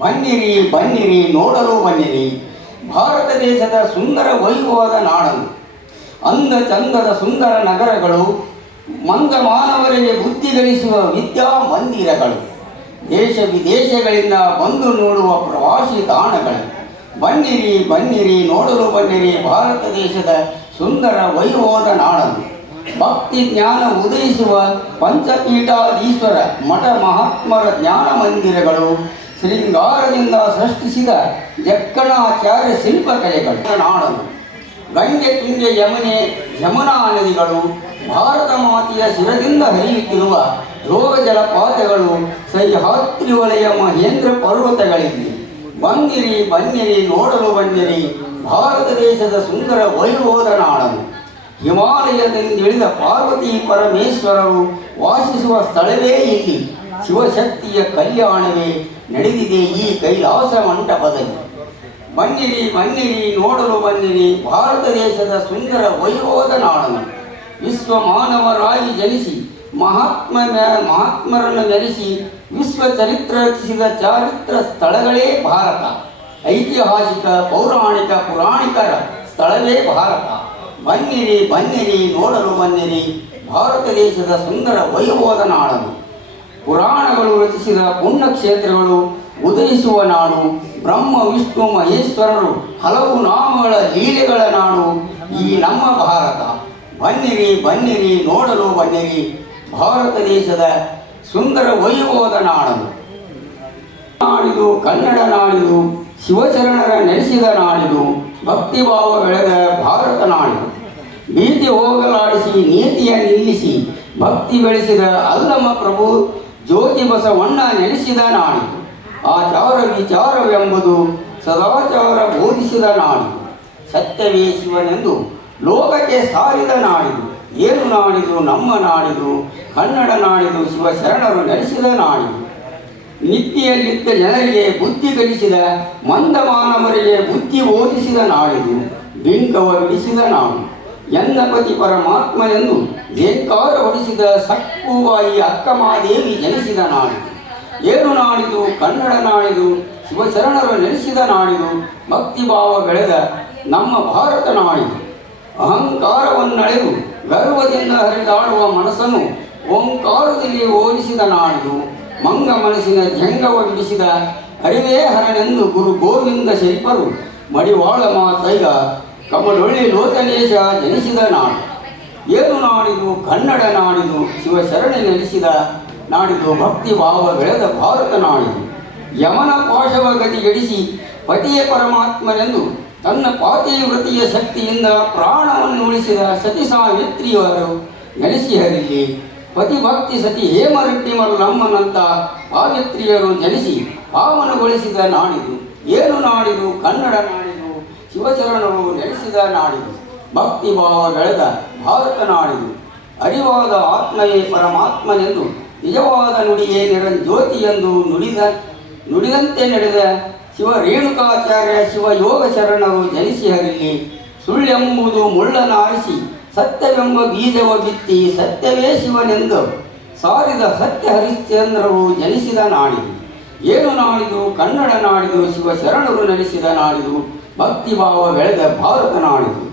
ಬನ್ನಿರಿ ಬನ್ನಿರಿ, ನೋಡಲು ಬನ್ನಿರಿ. ಭಾರತ ದೇಶದ ಸುಂದರ ವೈಭವದ ನಾಡನ್ನು ಅಂದ ಚಂದದ ಸುಂದರ ನಗರಗಳು ಮಂದ ಮಾನವರಿಗೆ ಬುದ್ಧಿ ಗಳಿಸುವ ವಿದ್ಯಾ ಮಂದಿರಗಳು. ದೇಶ ವಿದೇಶಗಳಿಂದ ಬಂದು ನೋಡುವ ಪ್ರವಾಸಿ ತಾಣಗಳು. ಬನ್ನಿರಿ ಬನ್ನಿರಿ, ನೋಡಲು ಬನ್ನಿರಿ, ಭಾರತ ದೇಶದ ಸುಂದರ ವೈಭವದ ನಾಡನ್ನು ಭಕ್ತಿ ಜ್ಞಾನ ಉದಯಿಸುವ ಪಂಚಪೀಠಾಧೀಶ್ವರ ಮಠ ಮಹಾತ್ಮರ ಜ್ಞಾನ ಮಂದಿರಗಳು. ಶೃಂಗಾರದಿಂದ ಸೃಷ್ಟಿಸಿದ ಜಕ್ಕಣಾಚಾರ್ಯ ಶಿಲ್ಪಕಲೆಗಳು ನಾಡನು ಗಂಗೆ ತುಂಗೆ ಯಮುನೆ ಯಮುನಾ ನದಿಗಳು ಭಾರತ ಮಾತೆಯ ಶಿರದಿಂದ ಹರಿಯುತ್ತಿರುವ ರೋಗ ಜಲಪಾತಗಳು ಸಹ್ಯಾದ್ರಿ ವಲಯ ಮಹೇಂದ್ರ ಪರ್ವತಗಳಿವೆ ಬಂದಿರಿ, ಬನ್ನಿರಿ, ನೋಡಲು ಬಂದಿರಿ, ಭಾರತ ದೇಶದ ಸುಂದರ ವೈಭವದ ನಾಡನು ಹಿಮಾಲಯದಿಂದಿಳಿದ ಪಾರ್ವತಿ ಪರಮೇಶ್ವರರು ವಾಸಿಸುವ ಸ್ಥಳವೇ ಇಲ್ಲಿ. ಶಿವಶಕ್ತಿಯ ಕಲ್ಯಾಣವೇ ನಡೆದಿದೆ ಈ ಕೈಲಾಸ ಮಂಟಪದಲ್ಲಿ ಬನ್ನಿರಿ ಬನ್ನಿರಿ, ನೋಡಲು ಬನ್ನಿರಿ, ಭಾರತ ದೇಶದ ಸುಂದರ ವೈಭವದ ನಾಡನು. ವಿಶ್ವ ಮಾನವರಾಗಿ ಜನಿಸಿ, ಮಹಾತ್ಮ ಮಹಾತ್ಮರನ್ನು ನೆಲೆಸಿ, ವಿಶ್ವ ಚರಿತ್ರ ರಚಿಸಿದ ಚಾರಿತ್ರ ಸ್ಥಳಗಳೇ ಭಾರತ. ಐತಿಹಾಸಿಕ, ಪೌರಾಣಿಕ ಪುರಾಣಿಕರ ಸ್ಥಳವೇ ಭಾರತ. ಬನ್ನಿರಿ ಬನ್ನಿರಿ, ನೋಡಲು ಬನ್ನಿರಿ, ಭಾರತ ದೇಶದ ಸುಂದರ ವೈಭವದ ನಾಡನು. ಪುರಾಣಗಳು ರಚಿಸಿದ ಪುಣ್ಯಕ್ಷೇತ್ರಗಳು ಉದಯಿಸುವ ನಾಡು, ಬ್ರಹ್ಮ, ವಿಷ್ಣು, ಮಹೇಶ್ವರರು ಹಲವು ನಾಮಗಳ ಲೀಲೆಗಳ ನಾಡು ಈ ನಮ್ಮ ಭಾರತ. ಬನ್ನಿರಿ ಬನ್ನಿರಿ, ನೋಡಲು ಬನ್ನಿರಿ. ಭಾರತ ದೇಶದ ಸುಂದರ ವೈಭವದ ನಾಡನು ನಾಡಿದು, ಕನ್ನಡ ನಾಡಿದು ಶಿವಚರಣರ ನೆಲೆಸಿದ ನಾಡಿದು, ಭಕ್ತಿಭಾವ ಬೆಳೆದ ಭಾರತ ನಾಡಿದು. ಭೀತಿ ಹೋಗಲಾಡಿಸಿ, ನೀತಿಯ ನಿಲ್ಲಿಸಿ, ಭಕ್ತಿ ಬೆಳೆಸಿದ ಅಲ್ಲಮ ಪ್ರಭು ಜ್ಯೋತಿ ಬಸವಣ್ಣ ನೆಲೆಸಿದ ಆ ಆಚಾರ ವಿಚಾರವೆಂಬುದು ಸದಾಚಾರ ಬೋಧಿಸಿದ ನಾಡು. ಸತ್ಯವೇ ಶಿವನೆಂದು ಲೋಕಕ್ಕೆ ಸಾರಿದ ನಾಡಿದು. ಏನು ನಾಡಿದು, ನಮ್ಮ ನಾಡಿದು, ಕನ್ನಡ ನಾಡಿದು, ಶಿವಶರಣರು ನೆಲೆಸಿದ ನಾಡಿದು. ನಿತ್ಯಲ್ಲಿದ್ದ ಜನರಿಗೆ ಬುದ್ಧಿ ಕಲಿಸಿದ, ಮಂದಮಾನವರಿಗೆ ಬುದ್ಧಿ ಓದಿಸಿದ ನಾಡಿದು. ಬಿಂಕವ ಬಿಡಿಸಿದ ನಾಡು. ಎನ್ನಪತಿ ಪರಮಾತ್ಮನೆಂದು ಏಕಾರ ಹೊಡಿಸಿದ ಸಕ್ಕುವಾಯಿ ಅಕ್ಕಮಾದೇವಿ ಜನಿಸಿದ ನಾಡಿದು. ಏನು ನಾಡಿದು, ಕನ್ನಡ ನಾಡಿದು, ಶಿವಶರಣರು ನೆಲೆಸಿದ ನಾಡಿದು, ಭಕ್ತಿಭಾವ ಬೆಳೆದ ನಮ್ಮ ಭಾರತ ನಾಡಿದು. ಅಹಂಕಾರವನ್ನಳೆದು, ಗರ್ವದಿಂದ ಹರಿದಾಡುವ ಮನಸ್ಸನ್ನು ಓಂಕಾರದಲ್ಲಿ ಓರಿಸಿದ ನಾಡಿದು. ಮಂಗ ಮನಸ್ಸಿನ ಜಂಗವ ಬಿಡಿಸಿದ ಅರಿವೇ ಹರನೆಂದು ಗುರು ಗೋವಿಂದ ಶಿಲ್ಪರು ಮಡಿವಾಳ ಮಾತೈಗ ಕಮಲೊಳ್ಳಿ ಲೋಕನೇಶ ಜನಿಸಿದ ನಾಡು. ಏನು ನಾಡಿದು, ಕನ್ನಡ ನಾಡಿದು, ಶಿವಶರಣೆ ನೆಲೆಸಿದ ನಾಡಿದು, ಭಕ್ತಿ ಭಾವ ಬೆಳೆದ ಭಾರತ ನಾಡಿದು. ಯಮನ ಪಾಶವ ಗತಿಗೆಡಿಸಿ ಪತಿಯೇ ಪರಮಾತ್ಮನೆಂದು ತನ್ನ ಪಾತಿವ್ರತಿಯ ಶಕ್ತಿಯಿಂದ ಪ್ರಾಣವನ್ನು ಉಳಿಸಿದ ಸತಿ ಸಾವಿತ್ರಿಯವರು ನೆಲೆಸಿ ಹರಿಲಿ. ಪತಿಭಕ್ತಿ ಸತಿ ಹೇಮರಟ್ಟಿಮರು ನಮ್ಮನಂತ ಸಾವಿತ್ರಿಯರು ಜನಿಸಿ ಪಾವನಗೊಳಿಸಿದ ನಾಡಿದು. ಏನು ನಾಡಿದು, ಕನ್ನಡ ನಾಡಿದು ಶಿವಚರಣರು ನೆಲೆಸಿದ ನಾಡಿದು. ಭಕ್ತಿ ಭಾವ ಬೆಳೆದ ಭಾರತ ನಾಡಿದು. ಅರಿವಾದ ಆತ್ಮಯೇ ಪರಮಾತ್ಮನೆಂದು, ನಿಜವಾದ ನುಡಿಯೇ ನಿರಂಜ್ಯೋತಿ ಎಂದು ನುಡಿದ, ನುಡಿದಂತೆ ನಡೆದ ಶಿವ ರೇಣುಕಾಚಾರ್ಯ ಶಿವಯೋಗ ಶರಣರು ಜನಿಸಿ ಹರಿಲಿ ಸುಳ್ಳೆಂಬುದು ಮುಳ್ಳನಾರಿಸಿ, ಸತ್ಯವೆಂಬ ಬೀಜವ ಬಿತ್ತಿ ಸತ್ಯವೇ ಶಿವನೆಂದು ಸಾರಿದ ಸತ್ಯ ಹರಿಶ್ಚಂದ್ರರು ಜನಿಸಿದ ನಾಡಿದು. ಏನು ನಾಡಿದು? ಕನ್ನಡ ನಾಡಿದು ಶಿವ ಶರಣರು ನೆಲೆಸಿದ ನಾಡಿದು. ಭಕ್ತಿಭಾವ ಬೆಳೆದ ಭಾರತ ನಾಡಿದು.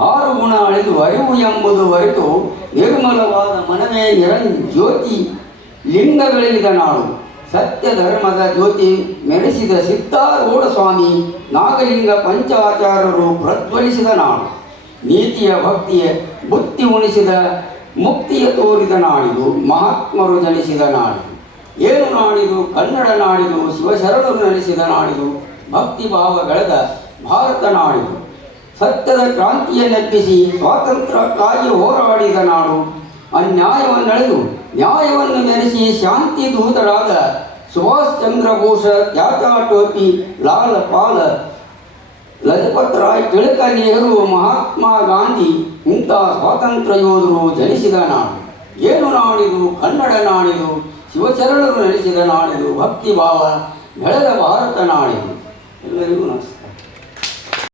ಆರು ಗುಣ ಅಳೆದು ಅರಿವು ಎಂಬುದು ಅರಿತು ನಿರ್ಮಲವಾದ ಮನವೇ ನಿರಂಜ್ಯೋತಿ. ಲಿಂಗ ಬೆಳೆಸಿದ ನಾಡು ಸತ್ಯ ಧರ್ಮದ ಜ್ಯೋತಿ ಮೆರೆಸಿದ ಸಿದ್ಧಾರೂಢ ಸ್ವಾಮಿ ನಾಗಲಿಂಗ ಪಂಚಾಚಾರ್ಯರು ಪ್ರಜ್ವಲಿಸಿದ ನಾಡು ನೀತಿಯ ಭಕ್ತಿಯ ಬುತ್ತಿ ಉಣಿಸಿದ ಮುಕ್ತಿಯ ತೋರಿದ ನಾಡಿದು ಮಹಾತ್ಮರು ಜನಿಸಿದ ನಾಡಿದು ಏನು ನಾಡಿದು? ಕನ್ನಡ ನಾಡಿದು ಶಿವಶರಣರು ನಡೆಸಿದ ನಾಡಿದು ಭಕ್ತಿ ಭಾವ ಬೆಳೆದ ಭಾರತ ನಾಡಿದು. ಸತ್ಯದ ಕ್ರಾಂತಿಯನ್ನೆಪ್ಪಿಸಿ ಸ್ವಾತಂತ್ರ್ಯಕ್ಕಾಗಿ ಹೋರಾಡಿದ ನಾಡು, ಅನ್ಯಾಯವನ್ನೆಳೆದು, ನ್ಯಾಯವನ್ನು ಮೆರೆಸಿ ಶಾಂತಿ ದೂತರಾದ ಸುಭಾಷ್ ಚಂದ್ರ ಬೋಸ್ ತ್ಯಾಗ ಟೋಪಿ ಲಾಲ್ ಪಾಲ, ಲಜಪತ್ ರಾಯ್ ತಿಳಕ ನೆಹರು, ಮಹಾತ್ಮ ಗಾಂಧಿ ಇಂಥ ಸ್ವಾತಂತ್ರ್ಯ ಯೋಧರು ಜನಿಸಿದ ನಾಡು. ಏನು ನಾಡಿದು? ಕನ್ನಡ ನಾಡಿದು. ಶಿವಚರಣರು ನಡೆಸಿದ ನಾಡಿದು ಭಕ್ತಿ ಭಾವ ಬೆಳೆದ ಭಾರತ ನಾಡಿದು ಎಲ್ಲರಿಗೂ ನಮಸ್ಕಾರ.